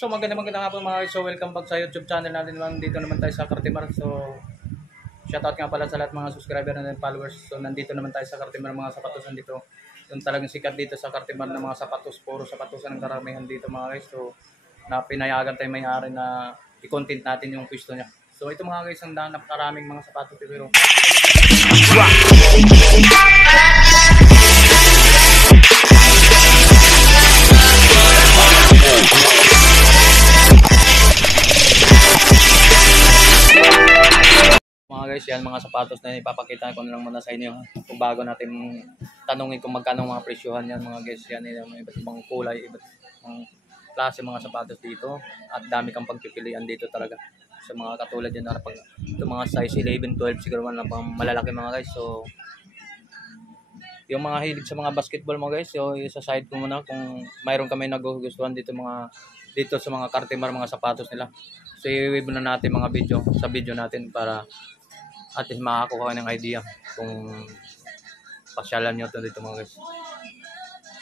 So magandang nga po mga guys. So welcome back sa YouTube channel natin naman. Dito naman tayo sa Cartimar. So shoutout nga pala sa lahat mga subscriber and followers. So nandito naman tayo sa Cartimar, mga sapatos dito. Yung talagang sikat dito sa Cartimar na mga sapatos, puro sapatos ang karamihan dito mga guys. So na pinayagan tayo may-ari na i-content natin yung pwesto niya. So ito mga guys, ang napakaraming mga sapatos dito. Mga guys, yan mga sapatos na ipapakita ko na lang muna sa inyo kung bago natin tanungin kung magkano mga presyohan yan mga guys. Yan yung iba't ibang kulay, iba't ibang klase mga sapatos dito at dami kang pagpipilian dito talaga sa mga katulad yan na pag ito mga size 11, 12 siguro man lang pang malalaki mga guys. So yung mga hilig sa mga basketball mga guys, so sa side ko muna kung mayroon kami nagugustuhan dito sa mga Cartimar mga sapatos nila. So i-wave na natin mga video sa video natin para at least makakuha ng idea kung pasyalan nyo ito dito mga guys.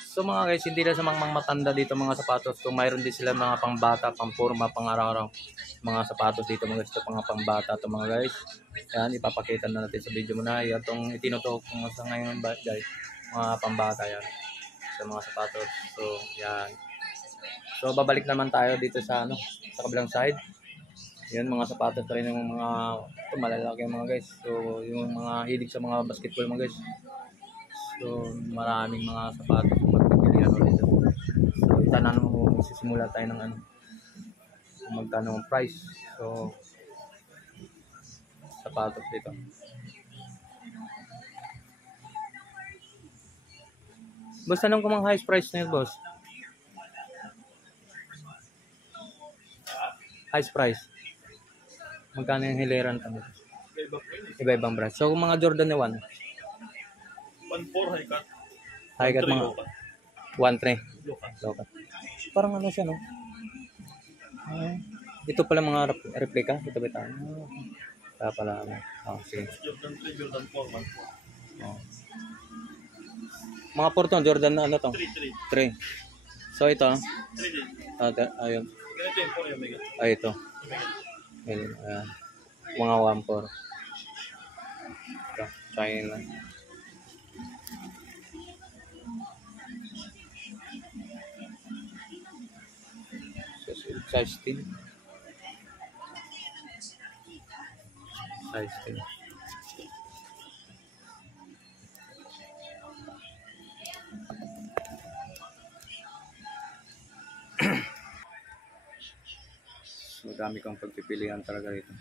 So mga guys, hindi lang sa mga matanda dito mga sapatos. Kung mayroon din sila mga pangbata, pangporma, pang araw-araw mga sapatos dito mga guys. Ito mga pangbata ito mga guys. Yan, ipapakita na natin sa video muna. Itong itinutok ko sa ngayon guys, mga pambata yan sa mga sapatos. So yan. So babalik naman tayo dito sa sa kabilang side. Yan mga sapatos pa rin ng mga malalaki mga guys. So yung mga hilig sa mga basketball mga guys. So maraming mga sapatos magpipilian dito. So itanong mo, sisimula tayo ng kung magkano ang price. So sapatos dito. Boss, tanong ko mga highest price na yun, boss? Highest price. Magkano yung hileran kami? Iba-ibang brand. So kung mga Jordan na 1? 1.4 high cut. High cut mga 1.3. Local. Parang siya, no? Ito pala mga replica. Ito ba tayo? Kaya pala. Sige. Jordan 3, Jordan 4, 1.4. Mga Porton, Jordan na 3. 3. So ito. 3 din. Ayun. Ganito yung 4 yung mega. Ay, ito. Ayun. Mga 1.4. Ito. China. Size 10. Size 10. So dami kang pagpipilian talaga dito.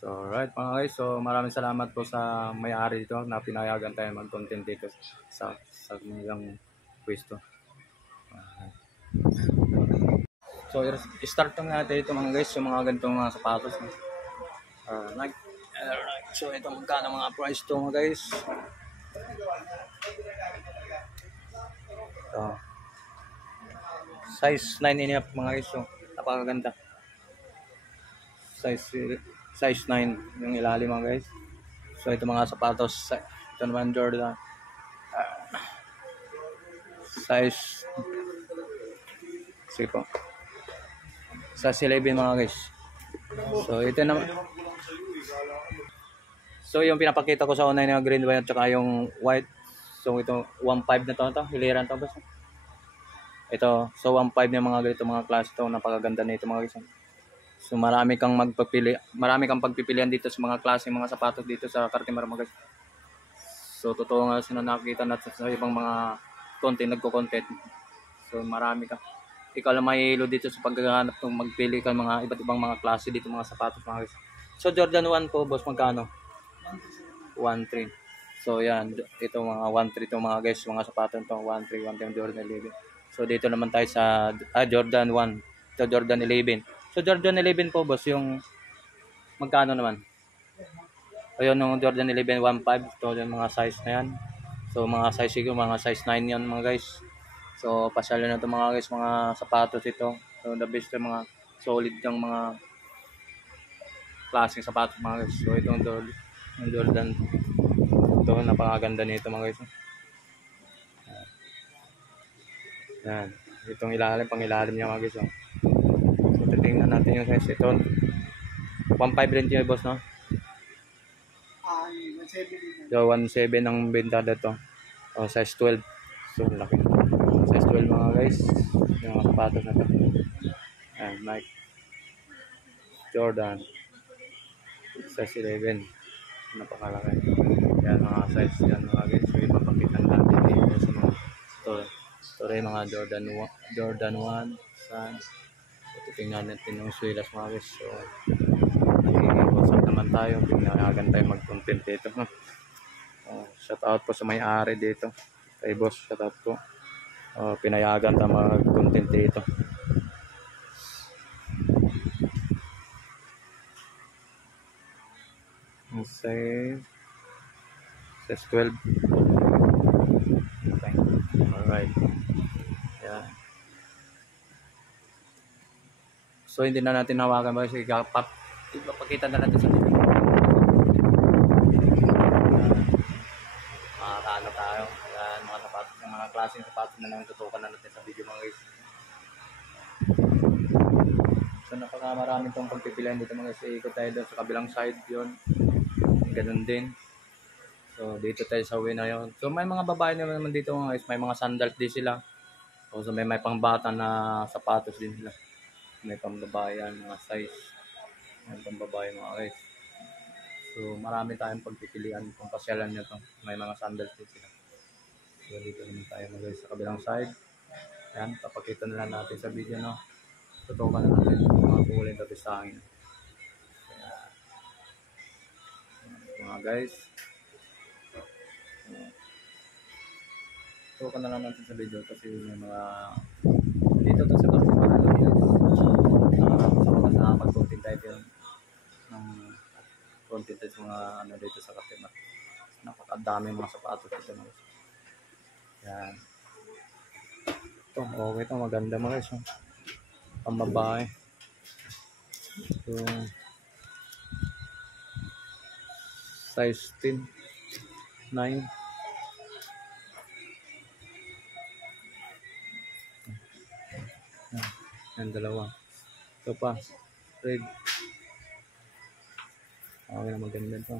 So alright mga guys, so maraming salamat po sa may-ari dito na pinayagan tayo mag-content dito sa kanilang pwesto. So i-start na natin ito mga guys, yung mga ganitong mga sapatos. So ito magkano mga price to mga guys. Size 9.5 mga guys, so napakaganda. Size 9 yung ilalim mga guys. So ito mga sapatos, ito naman Jordan. Size sige po. Size 11 mga guys. So ito naman. So yung pinapakita ko sa una yung green, white at saka yung white. So ito 1.5 na to, hiliran to basta. Ito, so 1.5 yung mga ganito mga klase to, napakaganda nito mga guys. So marami kang pagpipilian dito sa mga klase mga sapatos dito sa Cartimar mga guys. So totoo nga nakikita natin sa ibang mga nagko-content. So marami ka. Ikaw lang mahihilo dito sa paghahanap ng magpili ka mga iba't ibang mga klase dito mga sapatos mga guys. So Jordan 1 po boss, magkano? 1.3. So yan, ito mga 1.3 to mga guys, mga sapatos to 1.3 Jordan 11. So dito naman tayo sa Jordan 1. Ito Jordan 11. So Jordan 11 po boss, yung magkano naman? Ayun yung Jordan 11 1.5. Ito yung mga size na yan. So mga size siguro, mga size 9 yan mga guys. So pasyal na ito mga guys, mga sapatos ito. So the best yung mga solid yung mga klaseng sapatos mga guys. So itong Yung Jordan. Ito, napakaganda nito mga guys. Yan. Itong ilalim, pang ilalim niya mga guys. So, titingnan natin yung size. Ito, 1.5 rin yung boss, no? So, 1.7 ang benta dito. O, size 12. So, laki. Size 12 mga guys. Yung mga sapatos na to. Ayan, Nike. Jordan. Size 11. Napakalaki. Yan mga size yan mga guys. So, ipapakita natin dito sa mga store. Ito rin mga Jordan 1. Sun. So, titingnan natin yung swilas mga guys. So, nakikipag-usap naman tayo. Pinayagan tayo mag-content dito. Shout out po sa may-ari dito. Kay boss, shout out po. Pinayagan tayo mag-content dito. Size 12. Okay. Alright. Yeah. So hindi na natin hawakan ba kasi ipapakita na natin sa video. Makakaano tayo. Yan, mga sapatos, yung mga klaseng sapatos na lang tutukan na natin sa video mga guys. So napakamarami itong pagpipilian dito mga guys. Ikot tayo doon sa kabilang side yun. Ganun din. So dito tayo sa uwi na yun. So may mga babae naman dito mga guys. May mga sandals din sila. So may pangbata na sapatos din sila. May pambabae yan, mga size. May pambabae mga guys. So marami tayong pagpipilian kung pasyalan nyo to. May mga sandals din sila. So dito naman tayo mga guys sa kabilang side. Ayan, papakita na lang natin sa video, no. Tutukan na natin yung mga kulay na bisangin. Mga guys. Tutukan na lang natin sa video kasi may mga dito to sa Kapitan sa mga nakapag-content tayo ng content sa mga ano dito sa Kapitan. Napakadami mga sapatos dito. Yan. Ito, okay ito. Maganda mga guys. Pambabae. So, size 10. 9. Yan, dalawa. Ito pa. Red. Okay na, maganda ito.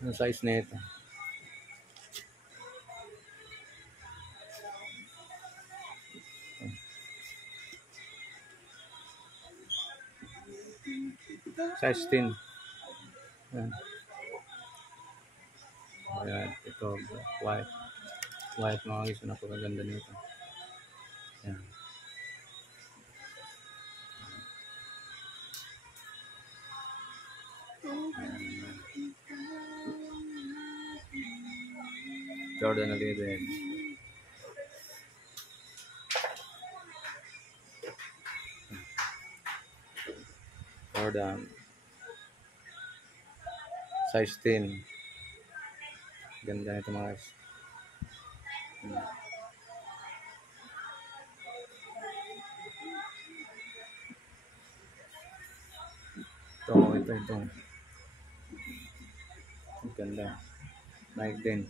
Ano size na ito? Size 10. Yan. Ayan, ito white. White mga guys, napakaganda nito. Yan. Jordan 11. Jordan size 10. Ganda nito mga guys. Ito. Ganda. Nike din.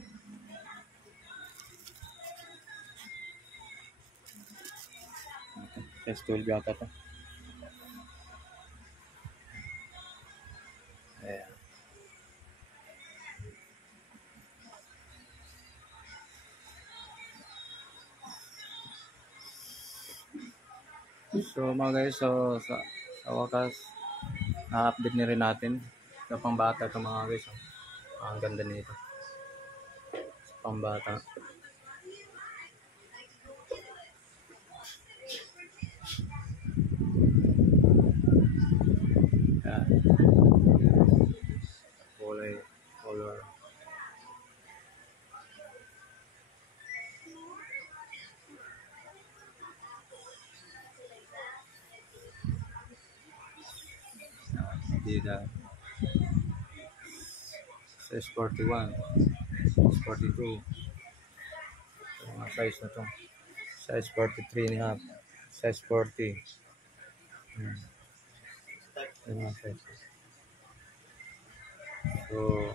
Size 12 yata to. Ayan. So mga guys, so sa wakas na-update na rin natin sa pangbata ito mga guys. Ang ganda nito sa pangbata. Yan. Color. Dida. Size 41. Size 42. Ito mga size na to. Size 43 and a half. Size 40. Ito mga size. So, So,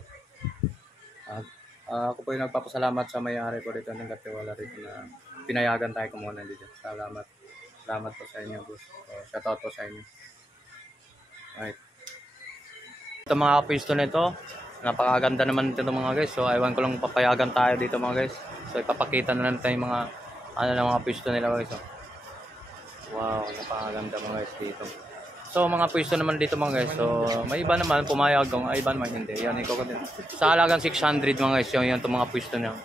ako po yung nagpapasalamat sa may-ari ko dito ng Katiwala rito na pinayagan tayo kumuha dito. Salamat. Salamat po sa inyo, boss. So, shoutout po sa inyo. Right. Ito mga pwesto nito, napakaganda naman ito mga guys. So, aywan ko lang papayagan tayo dito mga guys. So, ipapakita na lang tayo yung mga mga pwesto nila guys. So, wow, napakaganda mga guys dito. So, mga pwesto naman dito mga guys. So, may iba naman pumayag, may iba naman hindi. Yan, ikaw din. Sa halagang 600 mga guys, yung mga pwesto niya.